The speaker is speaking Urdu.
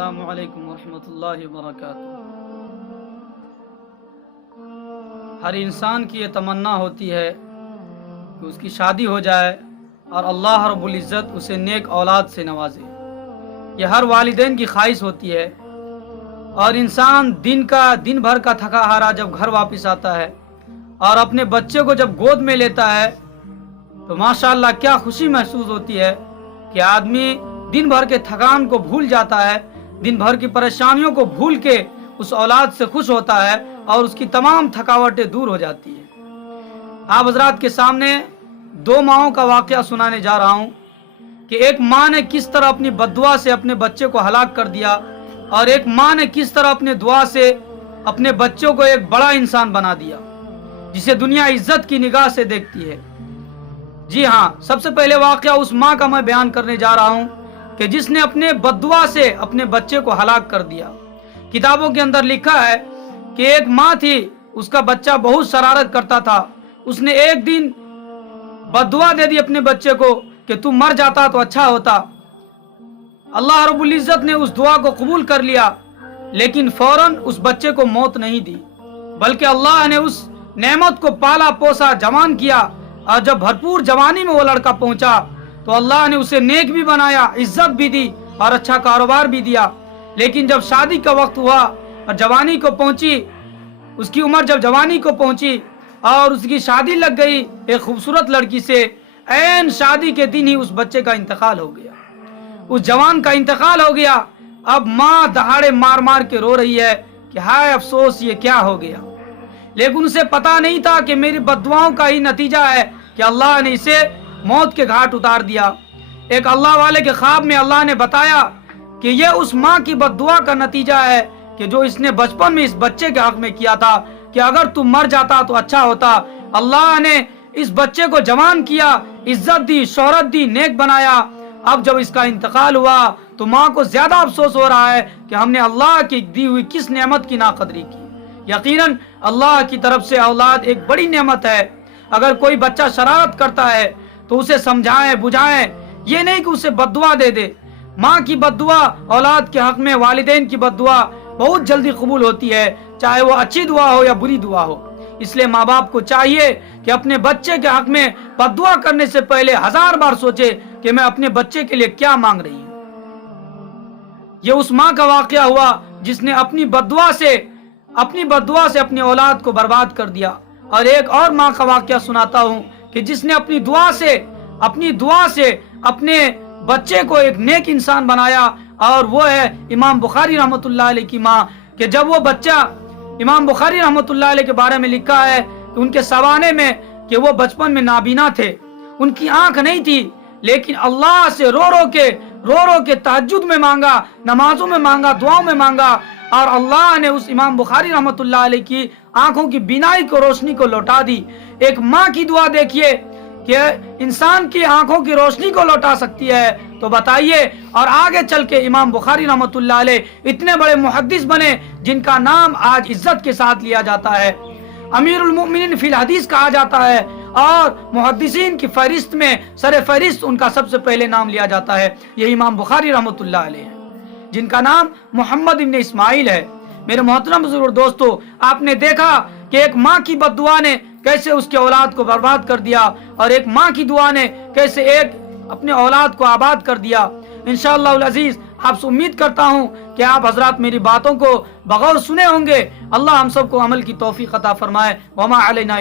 السلام علیکم ورحمۃ اللہ وبرکاتہ۔ ہر انسان کی یہ تمنا ہوتی ہے کہ اس کی شادی ہو جائے اور اللہ رب العزت اسے نیک اولاد سے نوازے۔ یہ ہر والدین کی خواہش ہوتی ہے، اور انسان دن بھر کا تھکا ہارا جب گھر واپس آتا ہے اور اپنے بچے کو جب گود میں لیتا ہے تو ماشاءاللہ کیا خوشی محسوس ہوتی ہے کہ آدمی دن بھر کے تھکان کو بھول جاتا ہے، دن بھر کی پریشانیوں کو بھول کے اس اولاد سے خوش ہوتا ہے اور اس کی تمام تھکاوٹیں دور ہو جاتی ہیں۔ آپ حضرات کے سامنے دو ماؤں کا واقعہ سنانے جا رہا ہوں کہ ایک ماں نے کس طرح اپنی بددعا سے اپنے بچے کو ہلاک کر دیا، اور ایک ماں نے کس طرح اپنے دعا سے اپنے بچوں کو ایک بڑا انسان بنا دیا جسے دنیا عزت کی نگاہ سے دیکھتی ہے۔ جی ہاں، سب سے پہلے واقعہ اس ماں کا میں بیان کرنے جا رہا ہوں کہ جس نے اپنے بددعا سے اپنے بچے کو ہلاک کر دیا۔ کتابوں کے اندر لکھا ہے کہ ایک ماں تھی، اس کا بچہ بہت شرارت کرتا تھا۔ اس نے ایک دن بددعا دے دی اپنے بچے کو کہ تو مر جاتا تو اچھا ہوتا۔ اللہ رب العزت نے اس دعا کو قبول کر لیا، لیکن فوراً اس بچے کو موت نہیں دی، بلکہ اللہ نے اس نعمت کو پالا پوسا جوان کیا، اور جب بھرپور جوانی میں وہ لڑکا پہنچا تو اللہ نے اسے نیک بھی بنایا، عزت بھی دی اور اچھا کاروبار بھی دیا۔ لیکن جب شادی کا وقت ہوا اور جوانی کو پہنچی، اس کی عمر جب جوانی کو پہنچی اور اس کی شادی لگ گئی ایک خوبصورت لڑکی سے، عین شادی کے دن ہی اس بچے کا انتقال ہو گیا، اس جوان کا انتقال ہو گیا۔ اب ماں دہاڑے مار مار کے رو رہی ہے کہ ہائے افسوس، یہ کیا ہو گیا۔ لیکن اسے پتا نہیں تھا کہ میری بددعاؤں کا ہی نتیجہ ہے کہ اللہ نے اسے موت کے گھاٹ اتار دیا۔ ایک اللہ والے کے خواب میں اللہ نے بتایا کہ یہ اس ماں کی بددعا کا نتیجہ ہے کہ جو اس نے بچپن میں اس بچے کے حق میں کیا تھا کہ اگر تم مر جاتا تو اچھا ہوتا۔ اللہ نے اس بچے کو جوان کیا، عزت دی، شہرت دی، نیک بنایا۔ اب جب اس کا انتقال ہوا تو ماں کو زیادہ افسوس ہو رہا ہے کہ ہم نے اللہ کی دی ہوئی کس نعمت کی ناقدری کی۔ یقیناً اللہ کی طرف سے اولاد ایک بڑی نعمت ہے۔ اگر کوئی بچہ شرارت کرتا ہے تو اسے سمجھائیں بجھائیں، یہ نہیں کہ اسے بددعا دے دے۔ ماں کی بددعا اولاد کے حق میں، والدین کی بددعا بہت جلدی قبول ہوتی ہے، چاہے وہ اچھی دعا ہو یا بری دعا ہو۔ اس لیے ماں باپ کو چاہیے کہ اپنے بچے کے حق میں بددعا کرنے سے پہلے 1000 بار سوچے کہ میں اپنے بچے کے لیے کیا مانگ رہی ہوں۔ یہ اس ماں کا واقعہ ہوا جس نے اپنی بددعا سے اپنی اولاد کو برباد کر دیا۔ اور ایک اور ماں کا واقعہ سناتا ہوں کہ جس نے اپنی دعا سے اپنے بچے کو ایک نیک انسان بنایا، اور وہ ہے امام بخاری رحمۃ اللہ علیہ کی ماں۔ کہ جب وہ بچہ، امام بخاری رحمۃ اللہ علیہ کے بارے میں لکھا ہے کہ ان کے سوانے میں کہ وہ بچپن میں نابینا تھے، ان کی آنکھ نہیں تھی، لیکن اللہ سے رو رو کے تہجد میں مانگا، نمازوں میں مانگا، دعاؤں میں مانگا، اور اللہ نے اس امام بخاری رحمۃ اللہ علیہ کی آنکھوں کی بینائی کو، روشنی کو لوٹا دی۔ ایک ماں کی دعا دیکھیے کہ انسان کی آنکھوں کی روشنی کو لوٹا سکتی ہے، تو بتائیے۔ اور آگے چل کے امام بخاری رحمۃ اللہ علیہ اتنے بڑے محدث بنے جن کا نام آج عزت کے ساتھ لیا جاتا ہے، امیر المؤمنین فی الحدیث کہا جاتا ہے، اور محدثین کی فہرست میں سر فہرست ان کا سب سے پہلے نام لیا جاتا ہے۔ یہ امام بخاری رحمۃ اللہ علیہ ہیں جن کا نام محمد ابن اسماعیل ہے۔ میرے محترم بزرگ دوستو، آپ نے دیکھا کہ ایک ماں کی بددعا نے کیسے اس کے اولاد کو برباد کر دیا، اور ایک ماں کی دعا نے کیسے اپنے اولاد کو آباد کر دیا۔ انشاءاللہ العزیز آپ سے امید کرتا ہوں کہ آپ حضرات میری باتوں کو بغور سنے ہوں گے۔ اللہ ہم سب کو عمل کی توفیق عطا فرمائے۔ وما علینا